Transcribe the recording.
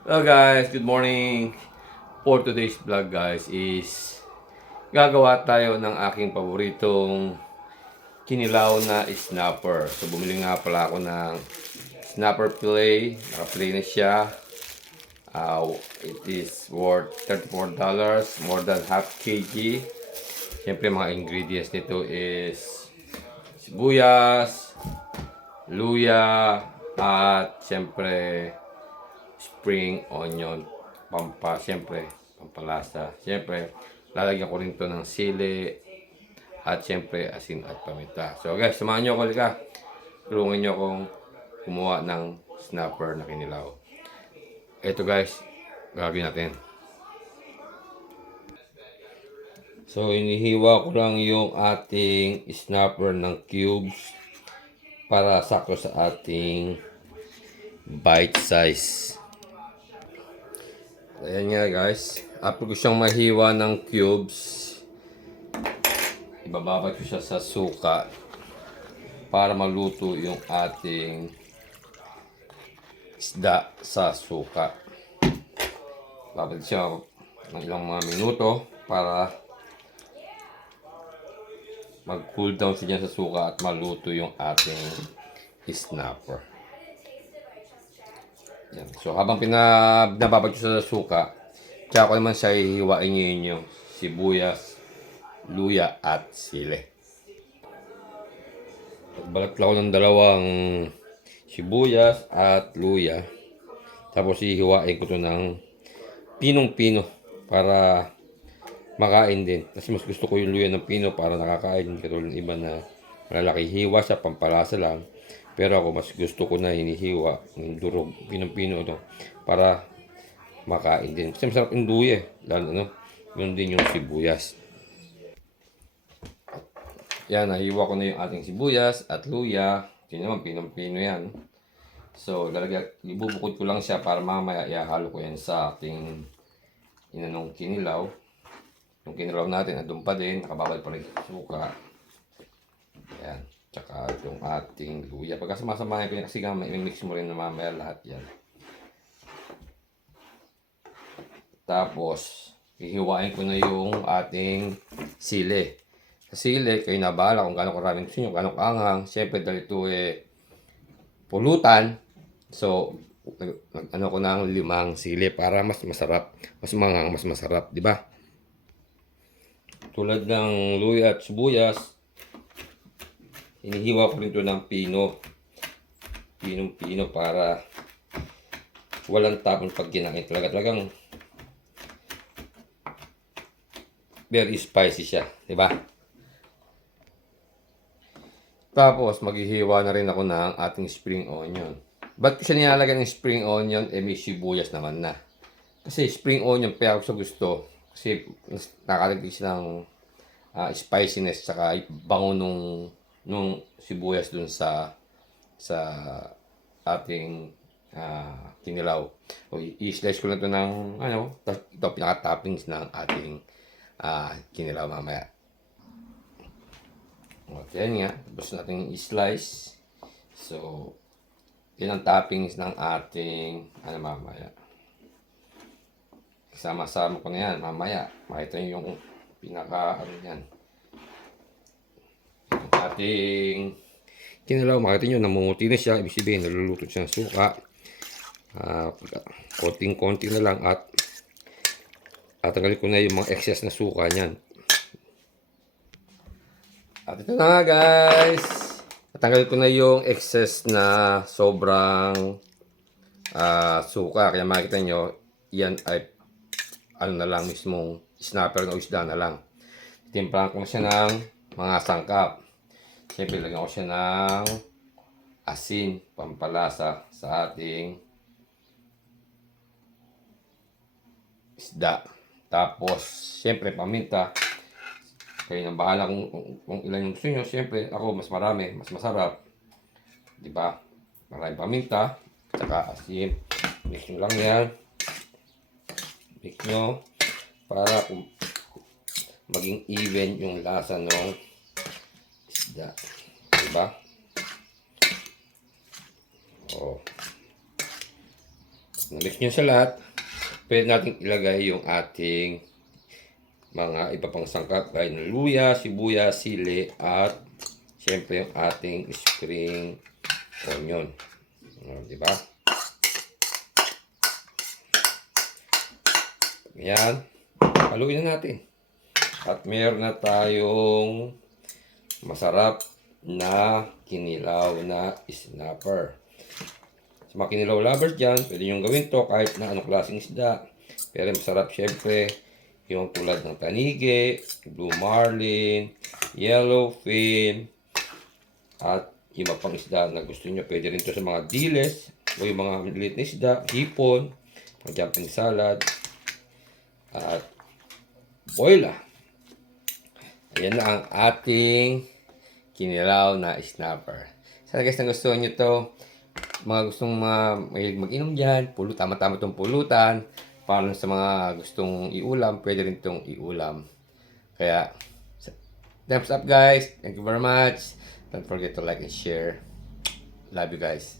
Hello guys, good morning. For today's vlog guys is gagawa tayo ng aking paboritong kinilaw na snapper. So bumili nga pala ako ng snapper fillet. Naka-fillet na siya. It is worth $34, more than half kg. Siyempre mga ingredients nito is sibuyas, luya, at siyempre spring onion, siyempre, pampalasa. Siyempre, lalagyan ko rin to ng sili at siyempre asin at paminta. So guys, samahan nyo ako lika. Tulungan nyo akong kumuha ng snapper na kinilaw. Ito guys, gagawin natin. So, inihiwa ko lang yung ating snapper ng cubes para sakto sa ating bite size. Ayan nga guys, after ko siyang mahiwa ng cubes, ibababad ko siya sa suka para maluto yung ating isda sa suka. Babad siya ng ilang mga minuto para mag-cool down siya sa suka at maluto yung ating snapper. Yan. So habang pinababad ko sa suka, tsaka ko naman siya hihiwain ngayon yung sibuyas, luya at sili. Balat ko ng dalawang sibuyas at luya. Tapos hihiwain ko to ng pinong-pino para makain din. Kasi mas gusto ko yung luya ng pino para nakakain. Hindi katulad ng iba na malalaki hiwa siya, pampalasa lang. Pero ako mas gusto ko na hinihiwa ng durog, pinong-pino ito para makain din. Kasi masarap yung luya eh. Lalo yun din yung sibuyas. Yan, nahiwa ko na yung ating sibuyas at luya. Yun naman, pinong-pino yan. So, ibubukod ko lang siya para mamaya ihalo ko yan sa ating inanong kinilaw. Yung kinilaw natin, andun pa din, nakababad pa rin sa suka. Ayan, tsaka yung ating luya. Pagka sumasamahin ko yan, kasi mix mo rin na mamaya lahat yan. Tapos, hihiwain ko na yung ating sili. Sa sili, kayo na bahala kung gano'ng karaming gusto nyo, gano'ng kaanghang. Siyempre, dahil ito pulutan. So, ano ko ng 5 sili para mas masarap, mas manghang, mas masarap, di ba? Tulad ng luya at sibuyas, hinihiwa ko rin ito ng pinong-pino para walang tapon pag kinain. Talagang very spicy siya, di ba? Tapos, maghihiwa na rin ako ng ating spring onion. Ba't ko siya nilalagyan ng spring onion? May sibuyas naman na. Kasi spring onion, kaya ako sa gusto. Kasi nakalagay siya ng spiciness saka bango nung sibuyas dun sa ating kinilaw. O, i-slice ko na ito ng ito pinaka-toppings ng ating kinilaw mamaya. Okay, yan nga. Tapos natin i-slice. So, yan ang toppings ng ating mamaya. Sama-sama ko na yan mamaya. Makita nyo yung yan. Yung ating kinilaw, makita nyo, namumuti na siya. Ibig sabihin, naluluto siya ng suka. Konting-konti na lang at tatanggalin ko na yung mga excess na suka niyan. At ito na nga guys. Tatanggalin ko na yung excess na sobrang suka. Kaya makita nyo, yan ay na lang mismong snapper na isda na lang. Timplahan ko siya ng mga sangkap. Siyempre, lagyan ko siya ng asin, pampalasa sa ating isda. Tapos, siyempre, paminta. Kayo nang bahala kung ilan yung gusto nyo. Siyempre, ako mas marami, mas masarap. Diba? Maraming paminta. Tsaka asin. Mix nyo lang yan. Mix nyo para maging even yung lasa ng isda. Diba? Oh. Na-mix nyo sa lahat. Pwede natin ilagay yung ating mga iba pang sangkap gaya ng luya, sibuyas, sili, at siyempre yung ating spring onion. Diba? Yan. Haluin na natin. At meron na tayong masarap na kinilaw na snapper. Sa mga kinilaw lovers dyan, pwede nyo gawin to kahit na anong klaseng isda. Pero masarap syempre yung tulad ng tanige, blue marlin, yellowfin, at iba pang isda na gusto nyo. Pwede rin to sa mga diles o yung mga maliit na isda, hipon, pang jumping salad, at boila. Ayan na ang ating kinilaw na snapper. Sana guys, nagustuhan nyo to. Mga gustong mag-inom dyan, tama-tama itong pulutan. Para sa mga gustong iulam, pwede rin itong iulam. Kaya, thumbs up guys. Thank you very much. Don't forget to like and share. Love you guys.